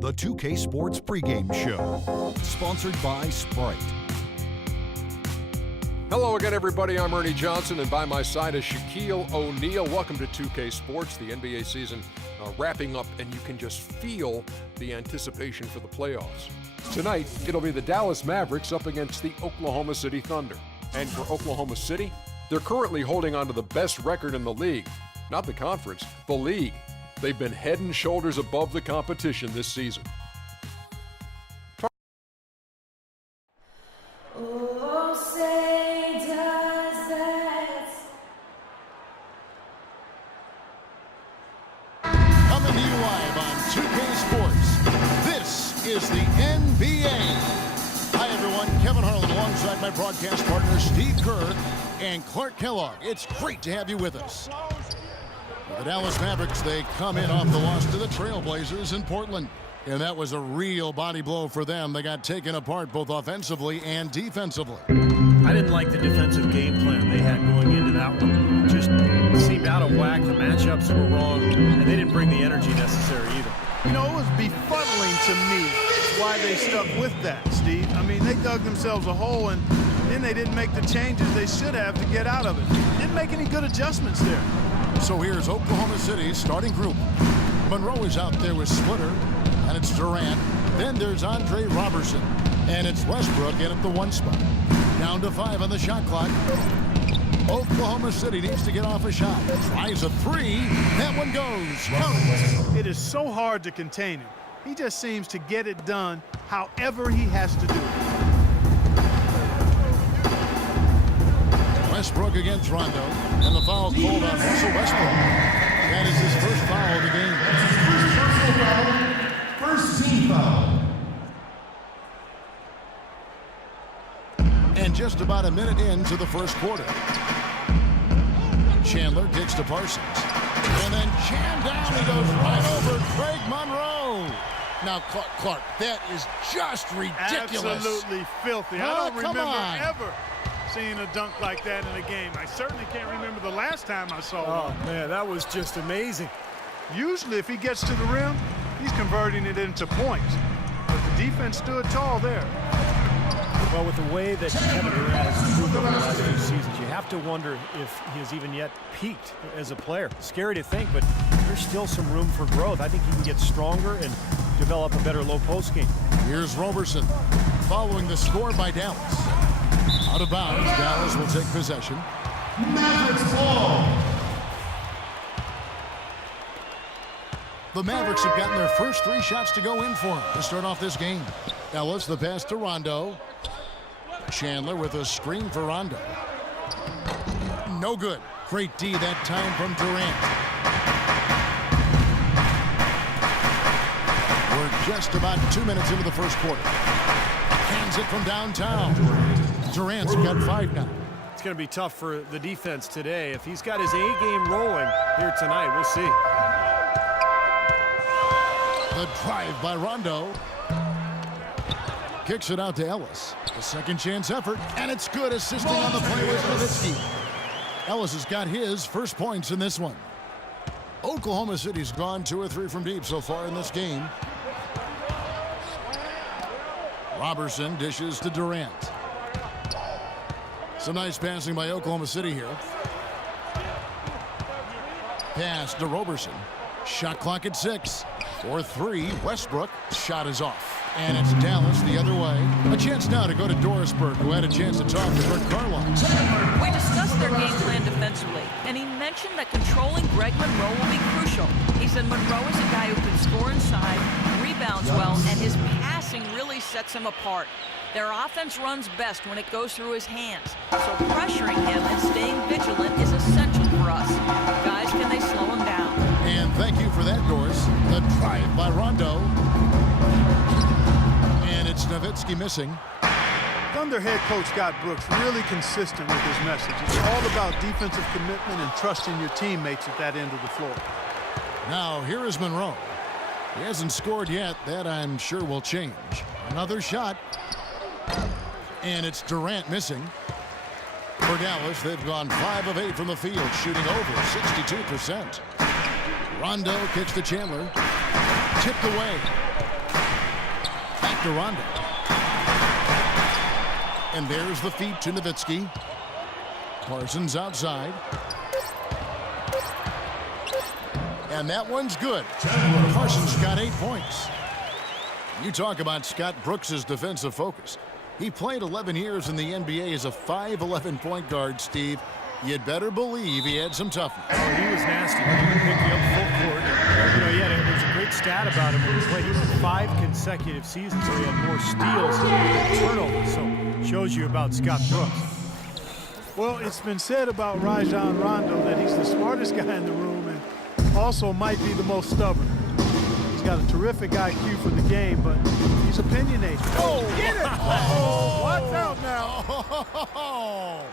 The 2K Sports pregame show, sponsored by Sprite. Hello again, everybody. I'm Ernie Johnson, and by my side is Shaquille O'Neal. Welcome to 2K Sports. The NBA season wrapping up, and you can just feel the anticipation for the playoffs. Tonight, it'll be the Dallas Mavericks up against the Oklahoma City Thunder. And for Oklahoma City, they're currently holding on to the best record in the league. Not the conference, the league. They've been head and shoulders above the competition this season. Oh, say does that. Coming to you live on 2K Sports, this is the NBA. Hi, everyone. Kevin Harlan alongside my broadcast partner, Steve Kerr and Clark Kellogg. It's great to have you with us. The Dallas Mavericks, they come in off the loss to the Trailblazers in Portland. And that was a real body blow for them. They got taken apart both offensively and defensively. I didn't like the defensive game plan they had going into that one. It just seemed out of whack. The matchups were wrong, and they didn't bring the energy necessary either. You know, it was befuddling to me why they stuck with that, Steve. I mean, they dug themselves a hole, and then they didn't make the changes they should have to get out of it. Didn't make any good adjustments there. So here's Oklahoma City's starting group. Monroe is out there with Splitter, and it's Durant. Then there's Andre Robertson, and it's Westbrook in at the 1 spot. Down to 5 on the shot clock. Oklahoma City needs to get off a shot. Tries a 3. That one goes. Count. It is so hard to contain him. He just seems to get it done however he has to do it. Westbrook against Rondo, and the foul called on Russell Westbrook. That is his first foul of the game. First team foul. And just about a minute into the first quarter. Chandler kicks to Parsons. And then Chan down, he goes right over Craig Monroe. Now, Clark, that is just ridiculous. Absolutely filthy. I don't remember on. ever seeing a dunk like that in a game. I certainly can't remember the last time I saw one. Oh, man, that was just amazing. Usually, if he gets to the rim, he's converting it into points. But the defense stood tall there. Well, with the way that Kevin Durant has improved over the last few seasons, you have to wonder if he has even yet peaked as a player. Scary to think, but there's still some room for growth. I think he can get stronger and develop a better low post game. Here's Robertson following the score by Dallas. Out of bounds, Dallas will take possession. Mavericks ball. The Mavericks have gotten their first 3 shots to go in for them to start off this game. Ellis, the pass to Rondo. Chandler with a screen for Rondo. No good. Great D that time from Durant. We're just about 2 minutes into the first quarter. Hands it from downtown. Durant's got 5 now. It's going to be tough for the defense today. If he's got his A game rolling here tonight, we'll see. The drive by Rondo. Kicks it out to Ellis. A second chance effort, and it's good, assisting on the play with Nowitzki. Ellis has got his first points in this one. Oklahoma City's gone 2 or 3 from deep so far in this game. Robertson dishes to Durant. Some nice passing by Oklahoma City here. Pass to Robertson. Shot clock at 6. 4-3. Westbrook. Shot is off. And it's Dallas the other way. A chance now to go to Dorisburg, who had a chance to talk to Rick Carlisle. We discussed their game plan defensively, and he mentioned that controlling Greg Monroe will be crucial. He said Monroe is a guy who can score inside, rebounds well, and his passing really sets him apart. Their offense runs best when it goes through his hands, so pressuring him and staying vigilant is essential for us. Guys, can they slow him down? And thank you for that, Doris. The drive by Rondo. And it's Nowitzki missing. Thunder head coach Scott Brooks really consistent with his message. It's all about defensive commitment and trusting your teammates at that end of the floor. Now, here is Monroe. He hasn't scored yet. That, I'm sure, will change. Another shot. And it's Durant missing. For Dallas, they've gone 5 of 8 from the field, shooting over 62%. Rondo kicks to Chandler. Tipped away. Back to Rondo. And there's the feed to Nowitzki. Parsons outside. And that one's good. Parsons got 8 points. You talk about Scott Brooks' defensive focus. He played 11 years in the NBA as a 5'11" point guard, Steve. You'd better believe he had some toughness. Oh, he was nasty. He would pick you up full court. There's a great stat about him when he played. He was 5 consecutive seasons, so he had more steals than turnovers. So shows you about Scott Brooks. Well, it's been said about Rajon Rondo that he's the smartest guy in the room and also might be the most stubborn. He's got a terrific IQ for the game, but he's opinionated. Oh, get it! Oh, watch out now.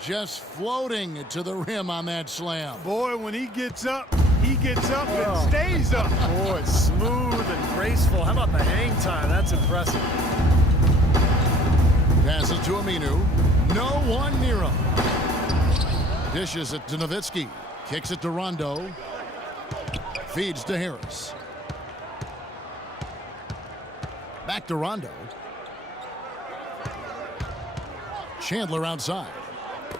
Just floating to the rim on that slam. Boy, when he gets up and stays up. Boy, smooth and graceful. How about the hang time? That's impressive. Passes to Aminu. No one near him. Dishes it to Nowitzki. Kicks it to Rondo. Feeds to Harris. Back to Rondo. Chandler outside.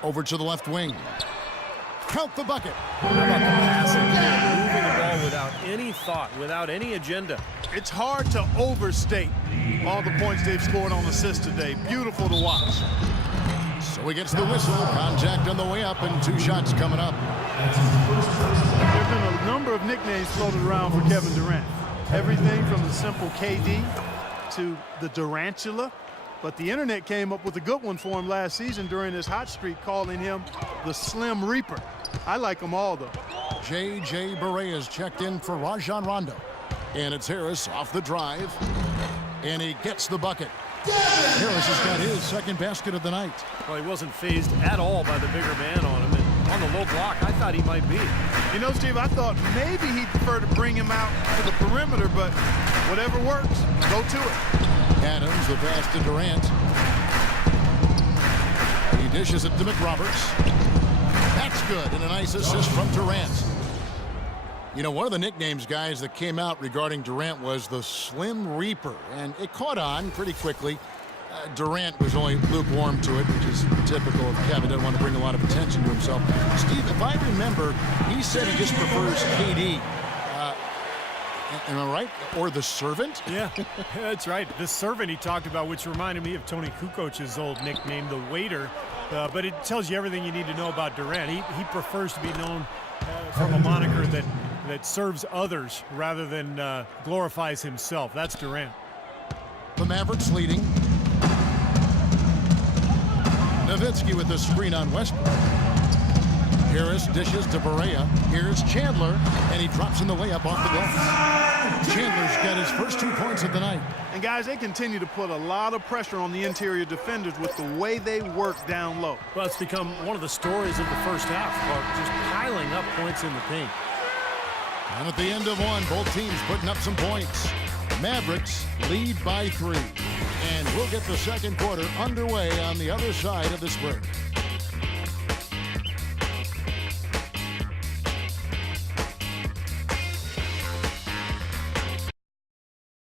Over to the left wing. Count the bucket. How about the passing? Moving the ball without any thought, without any agenda. It's hard to overstate all the points they've scored on assists today. Beautiful to watch. So he gets the whistle. Contact on the way up and 2 shots coming up. There have been a number of nicknames floated around for Kevin Durant. Everything from the simple KD to the Durantula. But the internet came up with a good one for him last season during his hot streak, calling him the Slim Reaper. I like them all, though. J.J. Barea checked in for Rajon Rondo. And it's Harris off the drive. And he gets the bucket. Harris has got his second basket of the night. Well, he wasn't phased at all by the bigger man on him. And on the low block, I thought he might be. You know, Steve, I thought maybe he'd prefer to bring him out to the perimeter, but whatever works, go to it. Adams, the pass to Durant. He dishes it to McRoberts. That's good, and a nice assist from Durant. You know, one of the nicknames, guys, that came out regarding Durant was the Slim Reaper, and it caught on pretty quickly. Durant was only lukewarm to it, which is typical of Kevin. Doesn't want to bring a lot of attention to himself. Steve, if I remember, he said he just prefers KD. Am I right? Or the servant? Yeah, that's right. The servant he talked about, which reminded me of Tony Kukoc's old nickname, the waiter. But it tells you everything you need to know about Durant. He prefers to be known from a moniker that serves others rather than glorifies himself. That's Durant. The Mavericks leading. Nowitzki with the screen on Westbrook. Harris dishes to Barea. Here's Chandler, and he drops in the layup off the glass. Chandler's got his first 2 points of the night. And guys, they continue to put a lot of pressure on the interior defenders with the way they work down low. Well, it's become one of the stories of the first half, just piling up points in the paint. And at the end of one, both teams putting up some points. Mavericks lead by 3. And we'll get the second quarter underway on the other side of this break.